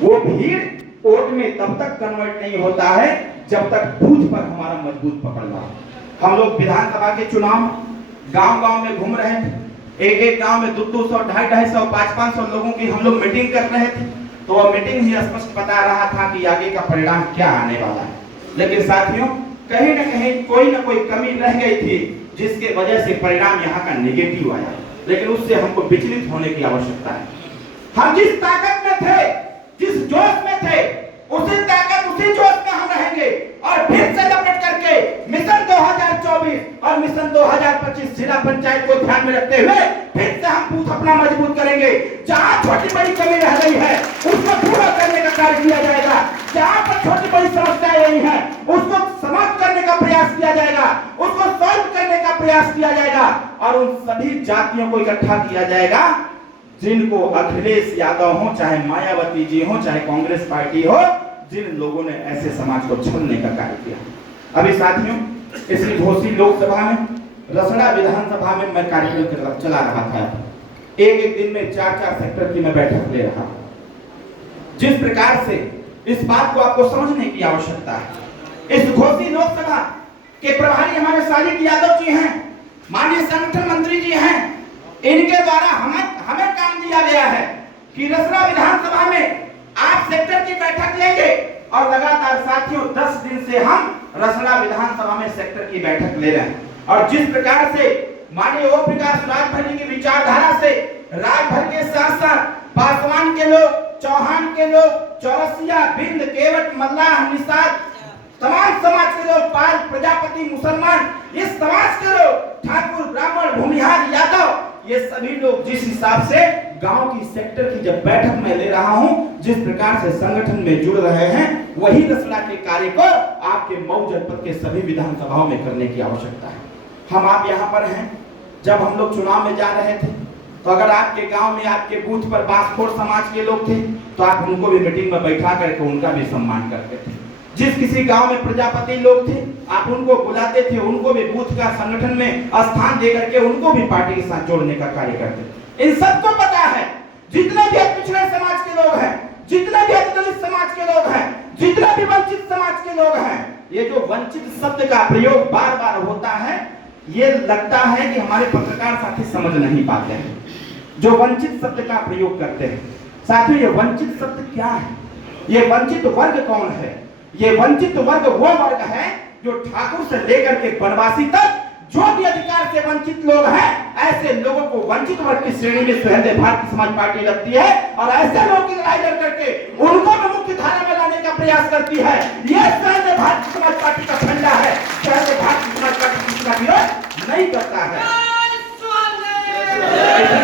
वो भीड़ वोट में तब तक कन्वर्ट नहीं होता है जब तक बूथ पर हमारा मजबूत पकड़ रहा। हम लोग विधानसभा के चुनाव गांव-गांव में घूम रहे थे, एक गांव में 200, 250, 500 लोगों की हम लोग मीटिंग कर रहे थे, तो वह मीटिंग ही स्पष्ट बता रहा था कि आगे का परिणाम क्या आने वाला है। लेकिन साथियों, कहीं न कहीं कोई न कोई कमी रह गई थी जिसके वजह से परिणाम यहाँ का नेगेटिव आया। लेकिन उससे हमको विचलित होने की आवश्यकता है। हम जिस ताकत में थे, जिस जोश में थे, उसी ताकत उसी जोश में हम रहेंगे और फिर से लपट करके मिशन 2024 और मिशन 2025 जिला पंचायत को ध्यान में रखते हुए फिर से हम बूथ अपना मजबूत करेंगे। जहां छोटी बड़ी कमी रह गई है उसको पूरा करने का कार्य किया जाएगा। जहां पर छोटी बड़ी समस्याएं रही हैं उसको समाप्त करने का प्रयास किया जाएगा, उसको सॉल्व करने का प्रयास किया जाएगा और उन सभी जातियों को इकट्ठा किया जाएगा जिनको अखिलेश यादव हो, चाहे मायावती जी हो, चाहे कांग्रेस पार्टी हो, जिन लोगों ने ऐसे समाज को छलने का कार्य किया। अभी साथियों, इस घोसी लोकसभा में रसड़ा विधानसभा में मैं कार्यक्रम चला रहा था। एक दिन में 4-4 सेक्टर की मैं बैठक ले रहा। जिस प्रकार से इस बात को आपको समझने की आवश्यकता है, इस घोसी लोकसभा के प्रभारी हमारे साजिद यादव जी हैं, माननीय संगठन मंत्री जी हैं, इनके द्वारा हमें काम दिया गया है कि रसड़ा विधानसभा में आप सेक्टर की बैठक लेंगे और लगातार साथियों 10 दिन से हम रसड़ा विधानसभा में सेक्टर की बैठक ले रहे हैं। और जिस प्रकार से माननीय ओम प्रकाश राजभर जी की विचारधारा से राजभर के साथ साथ पासवान के लोग, चौहान के लोग, चौरसिया, बिंद, केवट, मल्लाह, निषाद, तमाम समाज के लोग, पाल, प्रजापति, मुसलमान, इस समाज के लोग, ठाकुर, ब्राह्मण, भूमिहार, यादव, ये सभी लोग जिस हिसाब से गांव की सेक्टर की जब बैठक में ले रहा हूं, जिस प्रकार से संगठन में जुड़ रहे हैं, वही रसड़ा के कार्य को आपके मऊ जनपद के सभी विधानसभाओं में करने की आवश्यकता है। हम आप यहाँ पर हैं, जब हम लोग चुनाव में जा रहे थे तो अगर आपके गांव में आपके बूथ पर बांसखोर समाज के लोग थे तो आप उनको भी मीटिंग में बैठा करके उनका भी सम्मान करते थे। जिस किसी गांव में प्रजापति लोग थे आप उनको बुलाते थे, उनको भी बूथ का संगठन में स्थान दे करके उनको भी पार्टी के साथ जोड़ने का कार्य करते थे। इन सबको पता है, जितने भी पिछड़े समाज के लोग हैं, जितने भी दलित समाज के लोग हैं, जितने भी वंचित समाज के लोग हैं, ये जो वंचित शब्द का प्रयोग बार बार होता है, ये लगता है कि हमारे पत्रकार साथी समझ नहीं पाते हैं जो वंचित शब्द का प्रयोग करते हैं। साथियों, ये वंचित शब्द क्या है? ये वंचित वर्ग कौन है? ये वंचित वर्ग वो वर्ग है जो ठाकुर से लेकर के बनवासी तक जो भी अधिकार से वंचित लोग हैं, ऐसे लोगों को वंचित वर्ग की श्रेणी में सुहेलदेव भारतीय समाज पार्टी रखती है और ऐसे लोगों की लड़ाई लड़ करके उनको भी मुख्य धारा में लाने का प्रयास करती है। ये सुहेलदेव भारतीय समाज पार्टी का झंडा है। सुहेलदेव भारतीय समाज पार्टी किसी का विरोध नहीं करता है।